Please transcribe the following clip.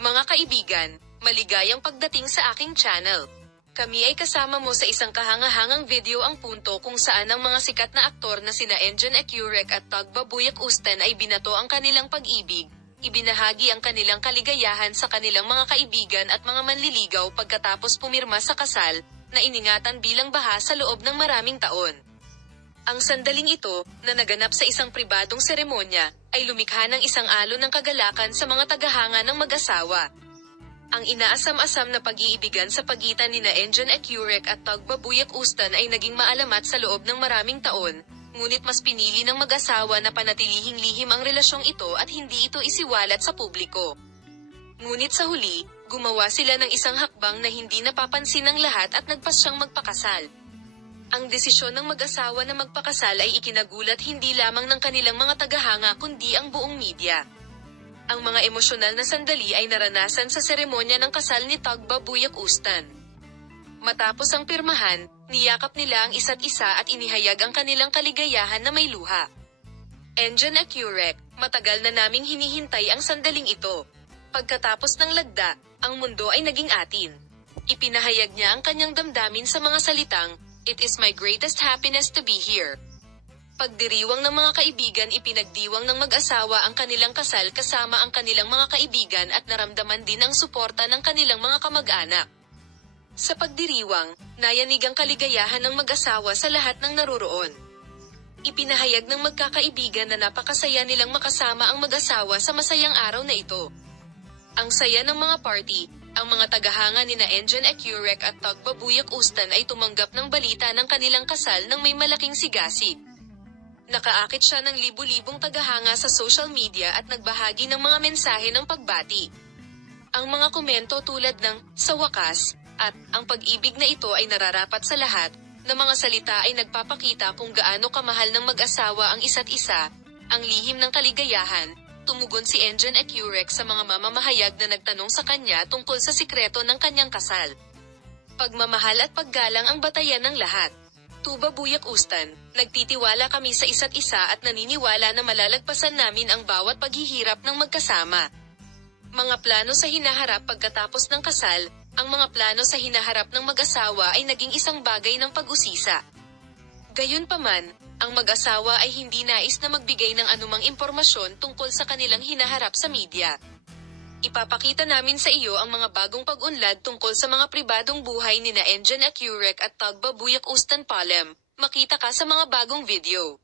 Mga kaibigan, maligayang pagdating sa aking channel. Kami ay kasama mo sa isang kahangahangang video ang punto kung saan ang mga sikat na aktor na sina Engin Ecurek at Tagbabuyak Ustan ay binato ang kanilang pag-ibig, ibinahagi ang kanilang kaligayahan sa kanilang mga kaibigan at mga manliligaw pagkatapos pumirma sa kasal, na iningatan bilang baha sa loob ng maraming taon. Ang sandaling ito, na naganap sa isang pribadong seremonya, ay lumikha ng isang alon ng kagalakan sa mga tagahanga ng mag-asawa. Ang inaasam-asam na pag-iibigan sa pagitan nina Engin Ecurek at Tagbabuyak Ustan ay naging maalamat sa loob ng maraming taon, ngunit mas pinili ng mag-asawa na panatilihing lihim ang relasyong ito at hindi ito isiwalat sa publiko. Ngunit sa huli, gumawa sila ng isang hakbang na hindi napapansin ng lahat at nagpasyang magpakasal. Ang desisyon ng mag-asawa na magpakasal ay ikinagulat hindi lamang ng kanilang mga tagahanga kundi ang buong media. Ang mga emosyonal na sandali ay naranasan sa seremonya ng kasal ni Tagbabuyak Ustan. Matapos ang pirmahan, niyakap nila ang isa't isa at inihayag ang kanilang kaligayahan na may luha. Engin Ecurek, matagal na naming hinihintay ang sandaling ito. Pagkatapos ng lagda, ang mundo ay naging atin. Ipinahayag niya ang kanyang damdamin sa mga salitang, "It is my greatest happiness to be here." Pagdiriwang ng mga kaibigan, ipinagdiwang ng mag-asawa ang kanilang kasal kasama ang kanilang mga kaibigan at naramdaman din ang suporta ng kanilang mga kamag-anak. Sa pagdiriwang, nayanig ang kaligayahan ng mag-asawa sa lahat ng naroroon. Ipinahayag ng magkakaibigan na napakasaya nilang makasama ang mag-asawa sa masayang araw na ito. Ang saya ng mga party, ang mga tagahanga nina Engin Ecurek at Tagbabuyak Ustan ay tumanggap ng balita ng kanilang kasal nang may malaking sigasig. Nakaakit siya ng libu-libong tagahanga sa social media at nagbahagi ng mga mensahe ng pagbati. Ang mga komento tulad ng, "Sa wakas," at "Ang pag-ibig na ito ay nararapat sa lahat," na mga salita ay nagpapakita kung gaano kamahal ng mag-asawa ang isa't isa. Ang lihim ng kaligayahan, tumugon si Engin Ecurek sa mga mamamahayag na nagtanong sa kanya tungkol sa sikreto ng kanyang kasal. "Pagmamahal at paggalang ang batayan ng lahat. Tagbabuyak Ustan, nagtitiwala kami sa isa't isa at naniniwala na malalagpasan namin ang bawat paghihirap ng magkasama." Mga plano sa hinaharap pagkatapos ng kasal, ang mga plano sa hinaharap ng mag-asawa ay naging isang bagay ng pag-usisa. Gayunpaman, ang mag-asawa ay hindi nais na magbigay ng anumang impormasyon tungkol sa kanilang hinaharap sa media. Ipapakita namin sa iyo ang mga bagong pag-unlad tungkol sa mga pribadong buhay nina Engin Ecurek at Tagbabuyak Ustan. Makita ka sa mga bagong video.